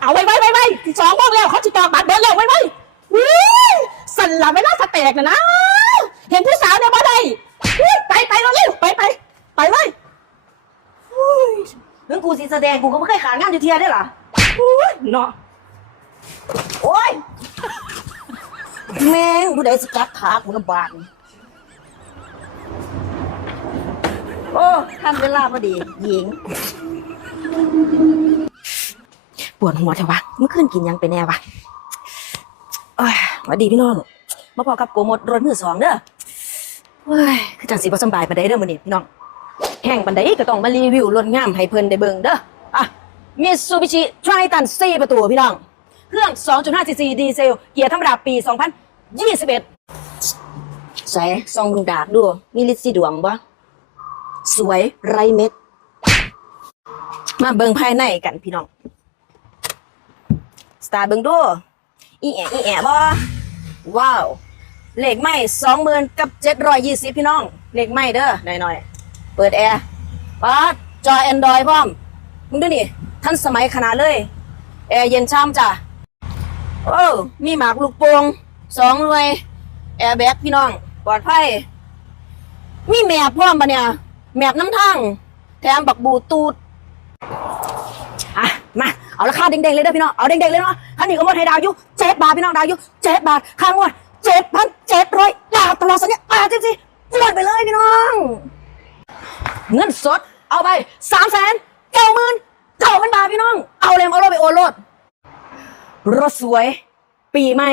เอาไว้ไว้ไว้ไว้สองโมงแล้วเขาจะตอกบัตรเบิร์แล้วไว้ไว้อุ้ยสั่นหลับไม่น่าสแตกนะนะ เห็นผู้สาวเนี่ยบ่ได้อุ้ยไปไปเร็วไปไปไปเลยเรื่องกูสิแสดงกูก็ไม่เคยขาดงานอยู่เทียได้หรออุ้ยเนาะโอ้ยแม่งผู้ใดสกัดขากูลำบากโอ้ทำเวลาพอดี หญิง ปวดหัวเถอะวะเมื่อคืนกินยังไปแน่วะเอ้ยวัสดีพี่น้องมาพอกับโกมดรถมือสองเด้อเฮ้ยคือจังสิบ่สบายปานใดเด้อมื้อนี้พี่น้องแห่งปานใดก็ต้องมารีวิวรถงามให้เพิ่นได้เบิ่งเด้ออะ Mitsubishi Triton 4ประตูพี่น้อง เครื่อง 2.5 cc ดีเซล เกียร์ธรรมดาปี 2021ใส่ซองดุงดากดูมีลิตรสีดวงบ่สวยไรเม็ด มาเบิ่งภายในกันพี่น้อง สตาร์เบิงดูอีแอะอีแอะบ่ว้าวเหลขไม่สองหมื่นกับเจ็ดร้อยยี่สิบพี่น้องเหลขไม่เด้อหน่อยๆเปิดแอร์ป๊าดจอยแอนดรอยพร้อมมึงดูนี่ทันสมัยขนาดเลย แอร์เย็นช่ำจ้ะโอ้มีหมากลูกโป่งสองหน่วย แอร์แบ็กพี่น้องปลอดภัยมีแมบพร้อมปะเนี่ยแมบน้ำทางแถมบักบูตูดอะมา เอาราคาเด้งๆเลยเด้อพี่น้อง เอาเด้งๆเลยเนาะคันนี้ก็หมดให้ดาวอยู่เจ็ดบาทพี่น้องดาวอยู่เจ็ดบาทค่างวดเจ็ดพันเจ็ดร้อยดาวตลอดสัญญาอ่าจริงๆงวดไปเลยพี่น้อง เงินสด เอาไปสามแสนเก้าหมื่นเก้าพันบาทพี่น้อง เอาเลยเอารถไปโอนรถรถสวย ปีใหม่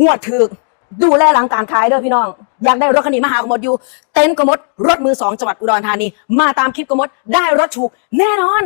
งวดถึก ดูแลหลังการขายเด้อพี่น้อง อยากได้รถคันนี้มาหากมดอยู่ เต็นท์กมด รถมือสองจังหวัดอุดรธานี มาตามคลิปกมด ได้รถถูกแน่นอน